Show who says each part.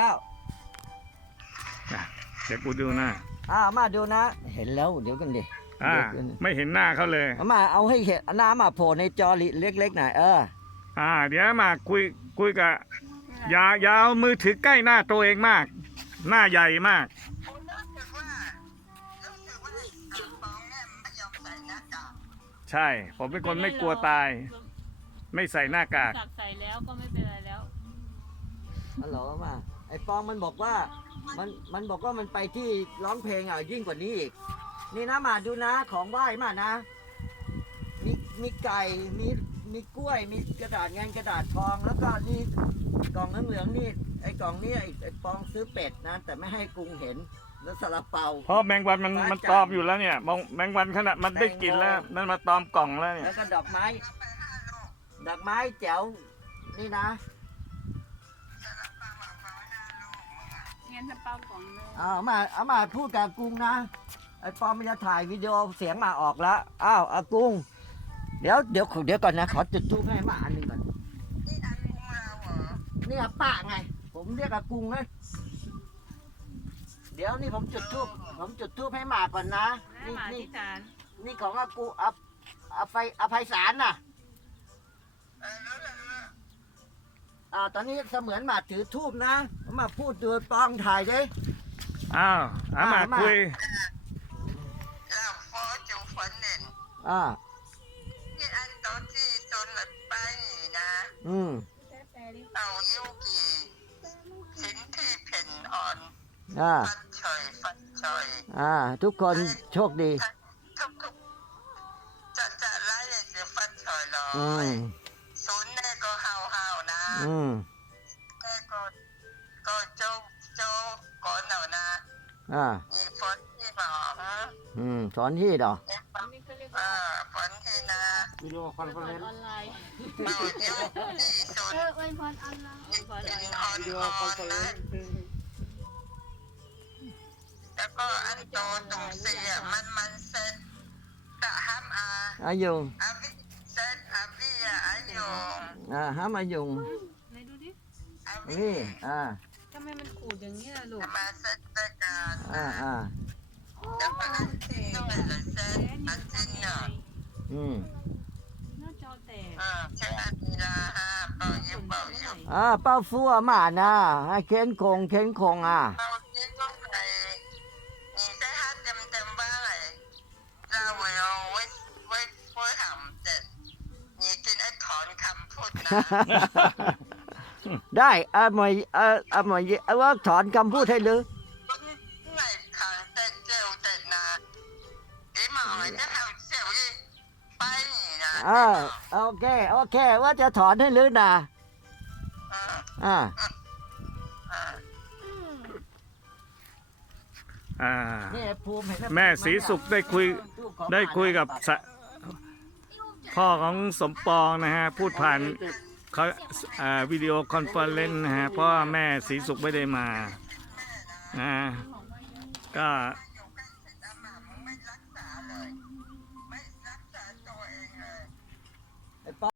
Speaker 1: แล้ว
Speaker 2: อะเดี๋ยวกูดูหน้า
Speaker 1: อ่ามาดูนะ เห็นแล้วเดี๋ยวกันดิ
Speaker 2: อ่า
Speaker 1: เดี๋ยวกัน
Speaker 2: ไม่เห็นหน้าเขาเลย
Speaker 1: เอามาเอาให้เห็นน้ำมาโผล่ในจอเล็กๆหน่อยเออ
Speaker 2: อ่า เดี๋ยวมาคุยคุยกับอยาอยาเอามือถือใกล้หน้าตัวเองมาก หน้าใหญ่มาก
Speaker 3: ผมรู้สึกว่ารู้สึกว่าไอ้ปองเนี่ยไม่ยอมใส่หน้ากาก
Speaker 2: ใช่ ผมเป็นคนไม่กลัวตาย ไม่ใส่หน้ากาก
Speaker 4: สักใส่แล้วก็ไม่เป็นไรแล้ว
Speaker 1: ฮัลโหลมา ไอ้ปองมันบอกว่า มันมันบอกว่ามันไปที่ร้องเพลงอะยิ่งกว่านี้อีก นี่นะมาดูนะของไหว้มานะ มีมีไก่มีมีกล้วยมีกระดาษเงินกระดาษทองแล้วก็นี่กล่องเหลืองๆนี่ไอ้กล่องนี้ไอ้ไอ้ปองซื้อเป็ดนะแต่ไม่ให้กรุงเห็นแล้วซาลาเปา
Speaker 2: เพราะแมงวันมันมันตอมอยู่แล้วเนี่ยมองแมงวันขนาดมันได้กลินแล้ว นั่นมาตอมกล่องแล้วเนี่ย
Speaker 1: แล้วก็ดอกไม้
Speaker 3: เอาไปห้าลูก
Speaker 1: ดอกไม้แจ๋วนี่นะ
Speaker 3: งอะ
Speaker 4: งั้นจะเป้ากล่องเลย
Speaker 1: เอามาเอามาพูดกับกรุงนะ ไอ้ปอมมันจะถ่ายวิดีโอเสียงมาออกแล้ว อ้าวอากรุง เดี๋ยวเดี๋ยวเดี๋ยวก่อนนะ ขอจุดทูบให้มาอันหนึ่งก่อน
Speaker 3: นี่อันมึงเราเหรอ
Speaker 1: นี่อะป้าไง ผมเรียกอากรุงนะ เดี๋ยวนี่ผมจุดทูบผมจุดทูบให้หมาก่อนนะ
Speaker 4: แม่
Speaker 1: นี่
Speaker 4: หมา
Speaker 1: นี่
Speaker 4: ที่ฐาน
Speaker 1: นี่ของอากูอาอาไฟอภัยสารน่ะ
Speaker 3: เออรู้แล้วรู้แล้ว
Speaker 1: อ่าตอนนี้เสมือนหมาถือทูบนะมาพูดดูปองถ่ายดิ
Speaker 2: อ้าวอามา
Speaker 1: อ่ามา
Speaker 2: คุย
Speaker 3: เราโฟจูฝันเด่น
Speaker 1: อ่า
Speaker 3: นี่อันโตอนที่โซนหลับไปนี่นะ
Speaker 1: อืม
Speaker 3: เอายูกีชิ้นที่เพ่นอ่อน
Speaker 1: อ่า
Speaker 3: ฟัดเฉยฟัดเฉย
Speaker 1: อ่า ทุกคนโชคดี
Speaker 3: ทุกทุกๆจะจะไล่เสียฟัดเฉยเล
Speaker 1: อื
Speaker 3: ย
Speaker 1: ม
Speaker 3: ศู
Speaker 1: อืม
Speaker 3: แม่ก็ก็โจ้โจ้ก่อนเอานะ
Speaker 1: อ่า
Speaker 3: มีฝนที่บ่ฮะ
Speaker 1: อืม สอนที่ดอก
Speaker 3: เนี่ย
Speaker 4: อันนี้เขาเรียก
Speaker 3: อ่า
Speaker 4: ว่า
Speaker 3: ฝนที่นะ
Speaker 1: วิดีโอคอนเฟอเรน
Speaker 4: ออนไลน์
Speaker 3: เมาเดียวที่สุด
Speaker 4: เอออวยพรออนไลน์อวยพรออนไล
Speaker 3: อ่อน
Speaker 4: น์
Speaker 3: อ่อนนะแล้วก็อันโตตุ่มเสียมันมันเซ็ตตะห้ามอา
Speaker 1: อายุง
Speaker 3: อาวิ อ่า
Speaker 1: ห้ามอายุง
Speaker 4: ไหนดูดิ
Speaker 3: อาวิ
Speaker 1: นี่อ่า
Speaker 4: ทำไมมันขูดอย่างนี้ล่ะลูก
Speaker 3: จะมาเซ็ตด้วยกัน
Speaker 1: อ่าอ่า
Speaker 3: แล้วก็อันที่ด้วยละเซ็ตอันที่เนาะ
Speaker 1: อืม
Speaker 4: หน้าจอแตก
Speaker 3: อืมใช่อันนี้ละฮะเป่ายิบเป่ายิบ
Speaker 1: อ่าเป้าฟัวหมานะให้เค้นคงเค้นคงอะ
Speaker 3: เำพูดนะ
Speaker 1: ได้อ่าหมอยอ่าอ่าหมอยเอาว่าถอนคำพูดให้หรือ
Speaker 3: ไหนขังเต็ดเจวเต็ดนะไอ้หมอจะเอาเสียวยี่ไปนี่นะ
Speaker 1: อ่าโอเคโอเค ว่าจะถอนให้หรือนะ
Speaker 3: อ่า
Speaker 1: อ่า
Speaker 3: อ่า
Speaker 2: อ่า
Speaker 1: นี่ภูมิเห็นไห
Speaker 2: แม่ศรีสุขได้คุย
Speaker 1: รูปของ
Speaker 2: ได้คุยกับสะพ่อของสมปองนะฮะ พูดผ่าน เขาอ่าวิดีโอคอนเฟอเรนซ์นะฮะพ่อแม่สีสุขไม่ได้มานะก็